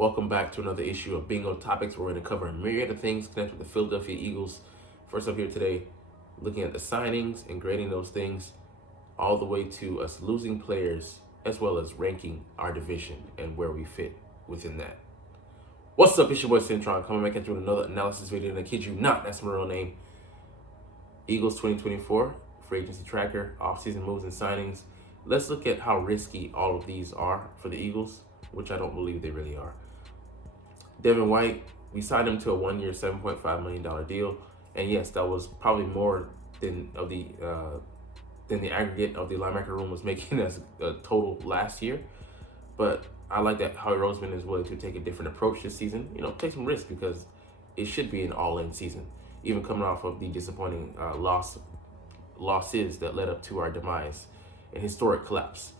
Welcome back to another issue of Bingo Topics. We're going to cover a myriad of things connected with the Philadelphia Eagles. First up here today, looking at the signings and grading those things, all the way to us losing players, as well as ranking our division and where we fit within that. What's up, it's your boy Cintron, coming back at you with another analysis video, and I kid you not, that's my real name. Eagles 2024, free agency tracker, offseason moves and signings. Let's look at how risky all of these are for the Eagles, which I don't believe they really are. Devin White, we signed him to a 1-year, $7.5 million deal, and yes, that was probably more than the aggregate of the linebacker room was making as a total last year. But I like that Howie Roseman is willing to take a different approach this season. Take some risks because it should be an all-in season, even coming off of the disappointing losses that led up to our demise and historic collapse.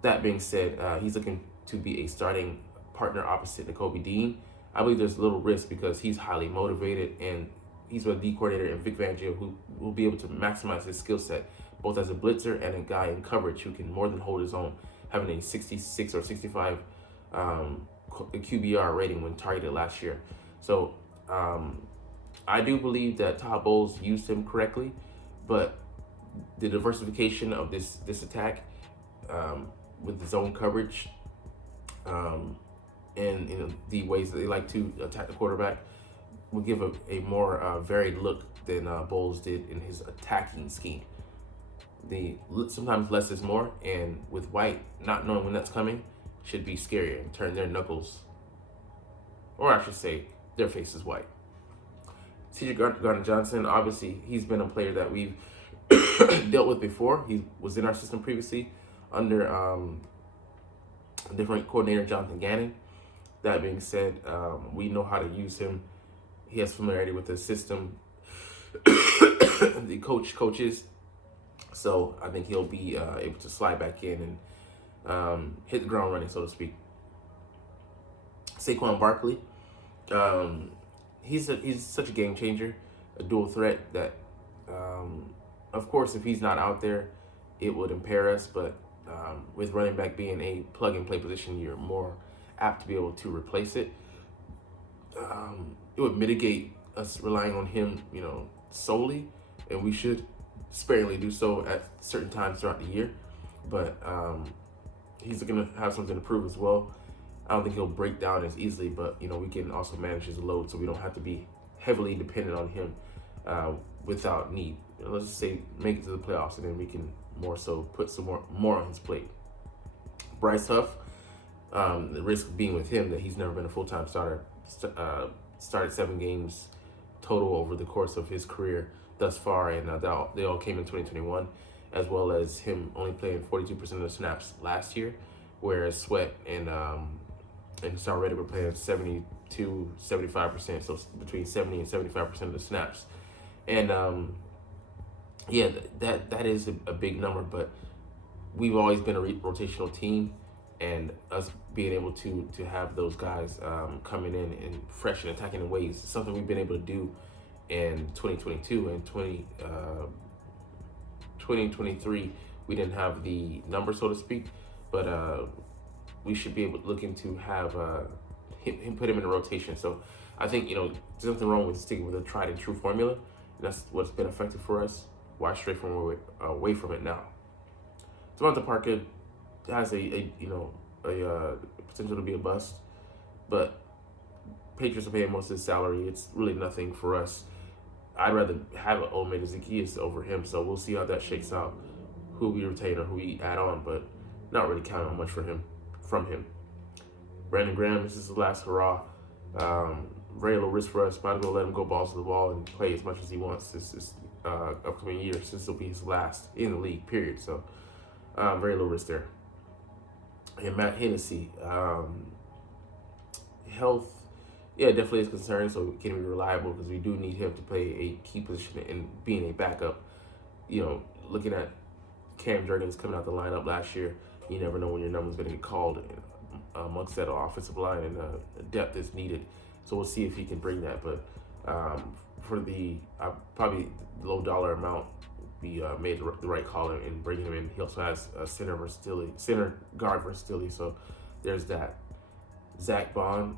That being said, he's looking to be a starting partner opposite Nakobe Dean. I believe there's a little risk because he's highly motivated and he's with a D coordinator and Vic Fangio who will be able to maximize his skill set both as a blitzer and a guy in coverage who can more than hold his own, having a 66 or 65 QBR rating when targeted last year. So I do believe that Todd Bowles used him correctly, but the diversification of this attack with the zone coverage and the ways that they like to attack the quarterback will give a more varied look than Bowles did in his attacking scheme. Sometimes less is more, and with White not knowing when that's coming should be scarier and turn their knuckles, or I should say their faces white. C.J. Gardner-Johnson, obviously he's been a player that we've dealt with before. He was in our system previously under a different coordinator, Jonathan Gannon. That being said, we know how to use him. He has familiarity with the system, the coaches. So I think he'll be able to slide back in and hit the ground running, so to speak. Saquon Barkley, he's such a game changer, a dual threat that, of course, if he's not out there, it would impair us. But with running back being a plug-and-play position, you're more apt to be able to replace it. It would mitigate us relying on him, solely, and we should sparingly do so at certain times throughout the year. But he's going to have something to prove as well. I don't think he'll break down as easily, but we can also manage his load so we don't have to be heavily dependent on him without need. Let's just say make it to the playoffs, and then we can more so put some more on his plate. Bryce Huff, the risk being with him that he's never been a full-time starter. Started 7 games total over the course of his career thus far, and they all came in 2021, as well as him only playing 42% of the snaps last year, whereas Sweat and Star Rated were playing 72-75%, so between 70 and 75% of the snaps. And that is a big number, but we've always been a rotational team, and us being able to have those guys coming in and fresh and attacking in ways is something we've been able to do in 2022 and 2023. We didn't have the number, so to speak, but we should be able to look into have put him in a rotation. So I think there's nothing wrong with sticking with a tried and true formula. And that's what's been effective for us. Why stray away from it now? Devonta Parker has a potential to be a bust, but Patriots are paying most of his salary. It's really nothing for us. I'd rather have an Old Man Zacchaeus over him, so we'll see how that shakes out, who we retain or who we add on, but not really counting on much from him. Brandon Graham, this is the last hurrah. Very low risk for us. Might as well let him go balls to the wall and play as much as he wants this upcoming year, since this will be his last in the league, period. So very low risk there. And Matt Hennessy, health, definitely is concerned, so can be reliable because we do need him to play a key position in being a backup. Looking at Cam Jurgens coming out the lineup last year, you never know when your number's going to get called amongst that offensive line, and the depth is needed. So we'll see if he can bring that. But for the probably low dollar amount, we made the right call in bringing him in. He also has center guard versatility, so there's that. Zach Bond,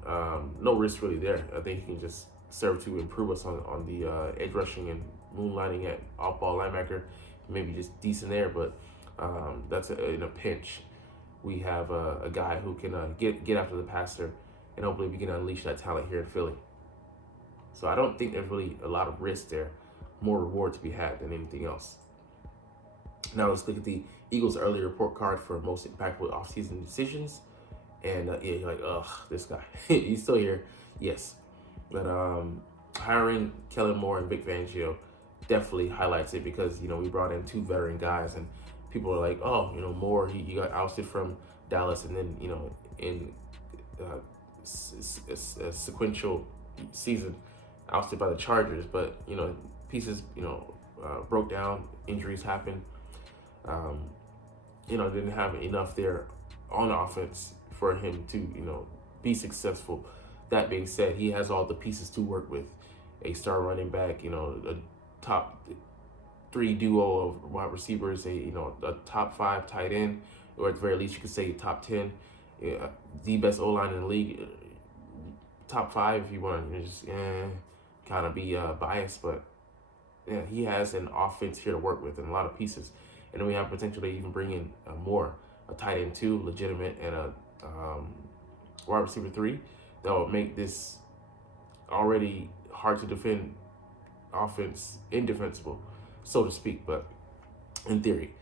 no risk really there. I think he can just serve to improve us on the edge rushing and moonlighting at off-ball linebacker. Maybe just decent there, but that's in a pinch. We have a guy who can get after the passer, and hopefully we can unleash that talent here in Philly. So I don't think there's really a lot of risk there. More reward to be had than anything else. Now let's look at the Eagles' early report card for most impactful offseason decisions. And yeah, you're like, ugh, this guy. He's still here, yes. But hiring Kellen Moore and Vic Fangio definitely highlights it because, we brought in two veteran guys and people are like, oh, Moore, he got ousted from Dallas and then, in a sequential season, ousted by the Chargers. But, pieces, broke down, injuries happened. Didn't have enough there on offense for him to, be successful. That being said, he has all the pieces to work with. A star running back, a top 3 duo of wide receivers, a top 5 tight end, or at the very least you could say top 10. Yeah, the best O-line in the league, top 5 if you want to just kind of be biased, but yeah, he has an offense here to work with and a lot of pieces. And then we have potentially even bring in more, a tight end 2, legitimate, and a wide receiver 3 that will make this already hard to defend offense indefensible, so to speak. But in theory,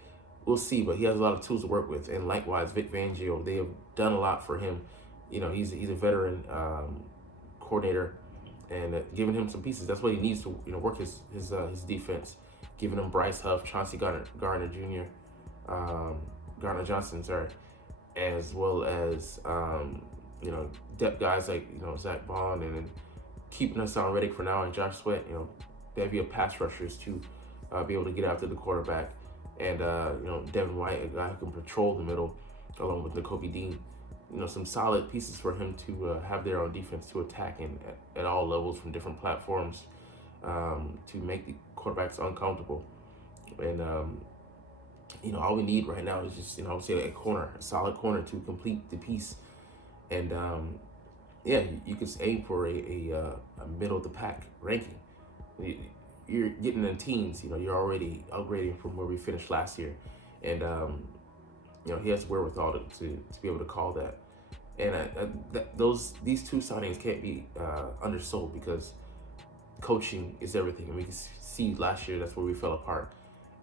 we'll see. But he has a lot of tools to work with, and likewise, Vic Fangio, they have done a lot for him. He's a veteran coordinator, and giving him some pieces. That's what he needs to work his defense. Giving him Bryce Huff, Chauncey Gardner Jr., Gardner Johnson, sorry, as well as depth guys like Zach Bond, and then keeping us on Reddick for now and Josh Sweat. They'd be a pass rushers to be able to get after the quarterback, and Devin White, a guy who can patrol the middle, along with Nakobe Dean. Some solid pieces for him to have there on defense to attack in at all levels from different platforms to make the quarterbacks uncomfortable. And all we need right now is just I would say a solid corner to complete the piece. And you could aim for a middle of the pack ranking. You're getting in teens. You're already upgrading from where we finished last year, and he has the wherewithal to be able to call that. And these two signings can't be undersold because coaching is everything. And we can see last year that's where we fell apart.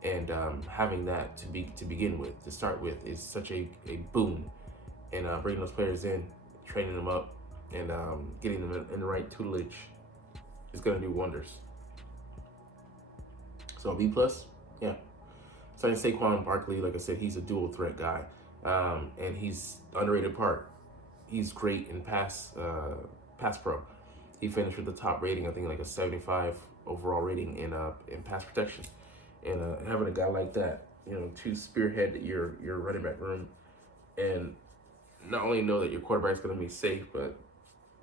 And having that to begin with, to start with, is such a boon. And bringing those players in, training them up, and getting them in the right tutelage is going to do wonders. So B+, yeah. Signing Saquon Barkley, like I said, he's a dual threat guy, and he's underrated part. He's great in pass pro. He finished with the top rating, I think like a 75 overall rating in pass protection. And having a guy like that, to spearhead your running back room, and not only know that your quarterback's going to be safe, but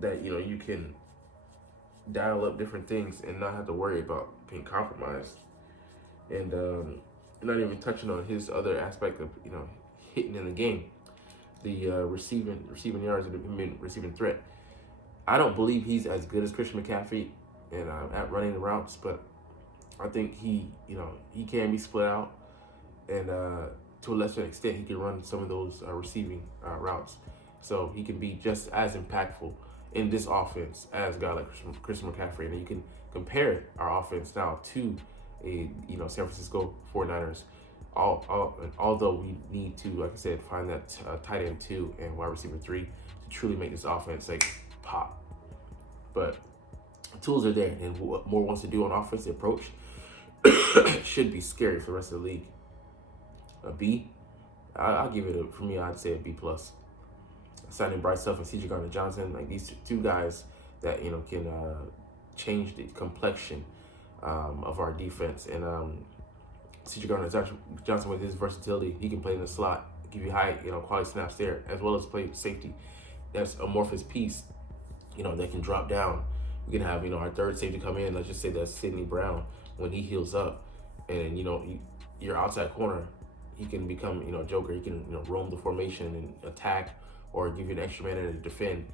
that you can dial up different things and not have to worry about being compromised. And not even touching on his other aspect of hitting in the game, the receiving yards and receiving threat. I don't believe he's as good as Christian McCaffrey and at running the routes, but I think he can be split out, and to a lesser extent he can run some of those receiving routes, so he can be just as impactful in this offense as a guy like Christian McCaffrey. And you can compare our offense now to a San Francisco 49ers. Although we need to, like I said, find that tight end 2 and wide receiver 3 to truly make this offense pop. But the tools are there, and what Moore wants to do on offense, the approach should be scary for the rest of the league. A B, I'll give it for me, I'd say a B+. Signing Bryce Huff and C.J. Gardner Johnson, like these two guys that can change the complexion of our defense. And C.J. Gardner Johnson, with his versatility, he can play in the slot, give you high quality snaps there, as well as play safety. That's amorphous piece that can drop down. We can have our third safety come in. Let's just say that's Sidney Brown when he heals up, and your outside corner, he can become Joker. He can roam the formation and attack or give you an extra man to defend.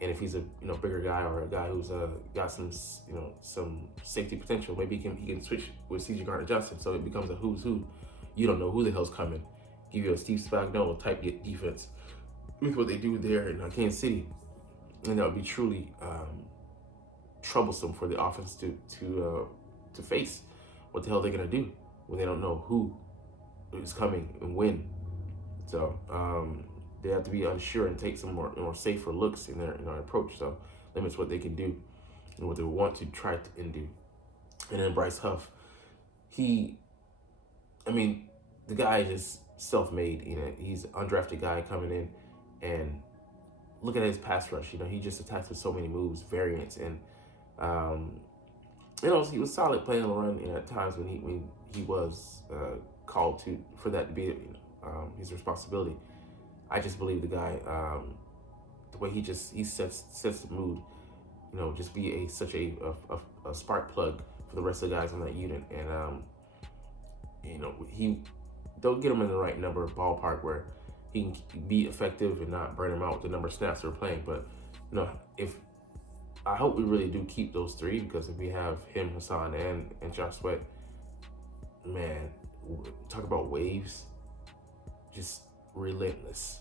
And if he's a bigger guy or a guy who's got some some safety potential, maybe he can switch with C.J. Gardner-Johnson, so it becomes a who's who. You don't know who the hell's coming. Give you a Steve Spagnuolo type defense with what they do there in Kansas City, and that would be truly troublesome for the offense to face. What the hell they're gonna do when they don't know who is coming and when? So they have to be unsure and take some more safer looks in their approach. So limits what they can do and what they want to try to do. And then Bryce Huff, the guy is self-made. He's an undrafted guy coming in, and look at his pass rush. He just attacks with so many moves, variants, and he was solid playing on the run. At times when he was called for that to be his responsibility. I just believe the guy, the way he sets the mood, just be such a spark plug for the rest of the guys on that unit, and he don't get him in the right number of ballpark where he can be effective and not burn him out with the number of snaps they're playing. But if I hope we really do keep those three, because if we have him, Hassan, and Josh Sweat, man, talk about waves, just relentless.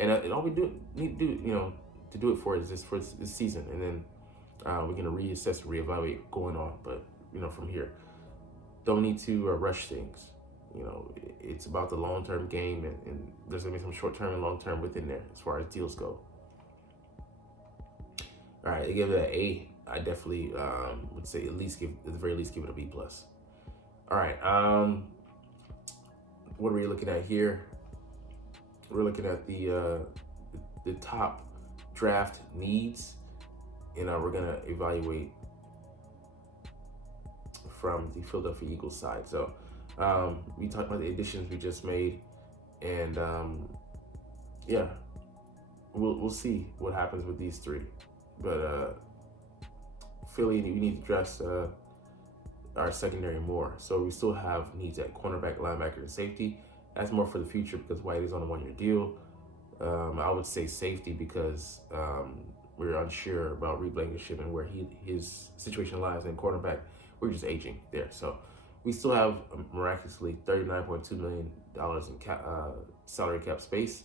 And all we need to do, to do it for this season, and then we're gonna reassess, reevaluate going on. But from here, don't need to rush things. It's about the long-term game, and there's gonna be some short-term and long-term within there as far as deals go. All right, I give it an A. I definitely would say at the very least give it a B+. All right, what are we looking at here? We're looking at the top draft needs, and we're gonna evaluate from the Philadelphia Eagles side. So we talked about the additions we just made, and we'll see what happens with these three. But Philly, we need to address our secondary more. So we still have needs at cornerback, linebacker, and safety. That's more for the future because White is on a one-year deal. I would say safety because we're unsure about Reed Blankenship and where his situation lies. And cornerback, we're just aging there. So we still have miraculously $39.2 million in salary cap space.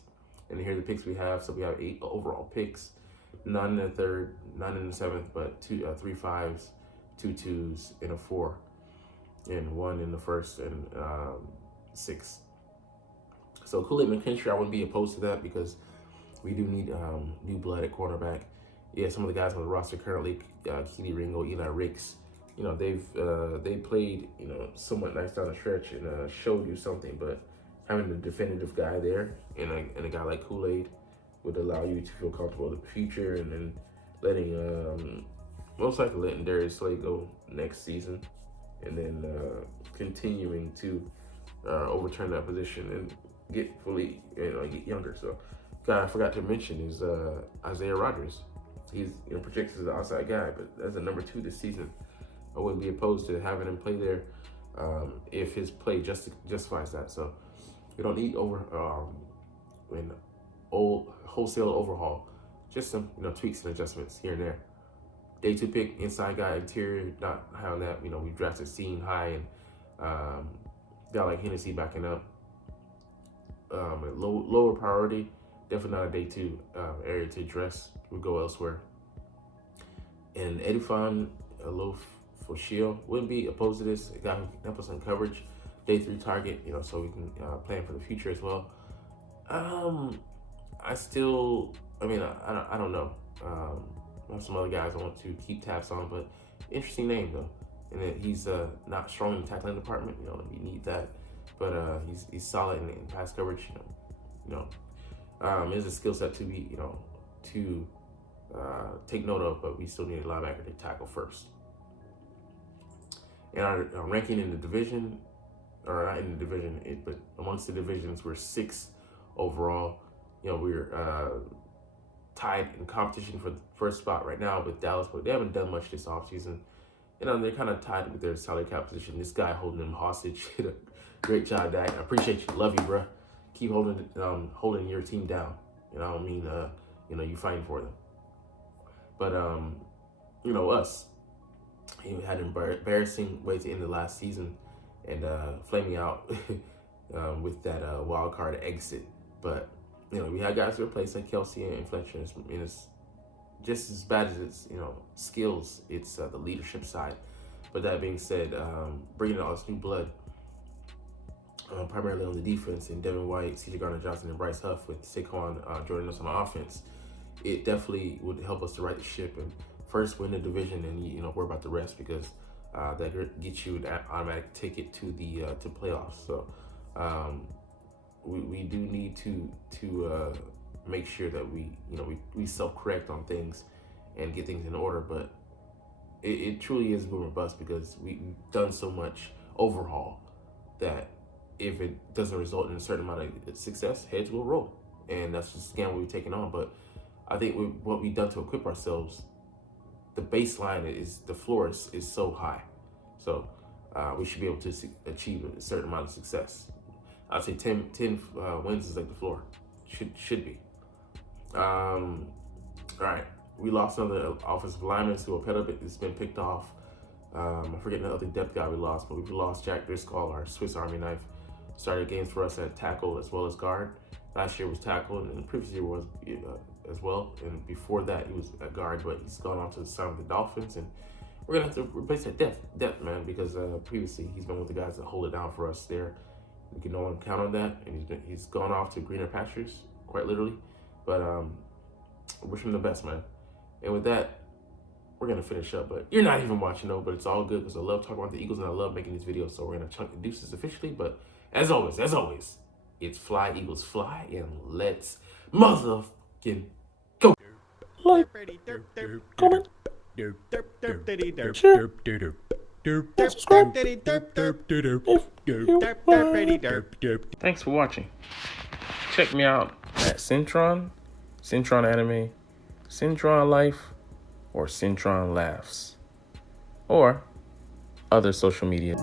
And here are the picks we have. So we have 8 overall picks, 9 in the third, 9 in the seventh, but 3 5s, 2 2s, and a 4, and 1 in the first and 6. So Kool-Aid McKinstry, I wouldn't be opposed to that because we do need new blood at cornerback. Yeah, some of the guys on the roster currently, Keely Ringo, Eli Ricks, they played somewhat nice down the stretch and showed you something. But having a definitive guy there and a guy like Kool-Aid would allow you to feel comfortable in the future, and then most likely letting Darius Slay go next season, and then continuing to overturn that position and get fully, get younger. So, guy I forgot to mention is Isaiah Rodgers. He's projected as an outside guy, but as a number 2 this season, I wouldn't be opposed to having him play there if his play justifies that. So we don't need an wholesale overhaul, just some tweaks and adjustments here and there. Day 2 pick, inside guy, interior, not high on that. We drafted Seen high, and guy like Hennessy backing up. Lower priority, definitely not a day 2 area to address. We'll go elsewhere. And Edifon Loaf-Foshiel wouldn't be opposed to this. A guy who can help us on coverage. Day 3 target, so we can plan for the future as well. I don't know. I have some other guys I want to keep tabs on, but interesting name though. And that he's not strong in the tackling department. You need that, but he's solid in pass coverage. Is a skill set to be to take note of, but we still need a linebacker to tackle first. And our ranking in the division, or not in the division, but amongst the divisions, we're 6th overall. We're tied in competition for the first spot right now with Dallas, but they haven't done much this offseason. They're kind of tied with their salary cap position. This guy holding them hostage did a great job, Dak. I appreciate you. Love you, bro. keep holding your team down. You know what I mean? You fighting for them. But us, had an embarrassing way to end the last season and flaming out with that wild card exit. But we had guys to replace like Kelsey and Fletcher, and it's just as bad as its skills. It's the leadership side. But that being said, bringing all this new blood, primarily on the defense, and Devin White, C.J. Gardner-Johnson, and Bryce Huff with Saquon joining us on the offense, it definitely would help us to right the ship and first win the division, and worry about the rest, because that gets you an automatic ticket to the to playoffs. So we do need to make sure that we self-correct on things and get things in order. But it truly is boom or bust, because we've done so much overhaul that if it doesn't result in a certain amount of success, heads will roll, and that's just the gamble we've taken on. But I think what we've done to equip ourselves, the baseline the floor is so high, so we should be able to achieve a certain amount of success. I'd say 10 wins is like the floor, should be. All right, we lost another offensive lineman to a pedal. It's been picked off. I forget the other depth guy we lost, but we lost Jack Driscoll, our Swiss Army knife. Started games for us at tackle as well as guard. Last year was tackle, and the previous year was as well. And before that, he was a guard, but he's gone on to sign with the Dolphins, and we're gonna have to replace that depth, man, because previously he's been with the guys that hold it down for us there. We can no longer count on that, and he's gone off to greener pastures, quite literally. But wish him the best, man. And with that, we're gonna finish up. But you're not even watching, though. But it's all good, because I love talking about the Eagles and I love making these videos. So we're gonna chunk the deuces officially. But as always, it's fly Eagles fly, and let's motherfucking go. Like, comment, share, subscribe if you like. Thanks for watching. Check me out at Cintron, Cintron Anime, Cintron Life, or Cintron Laughs, or other social media.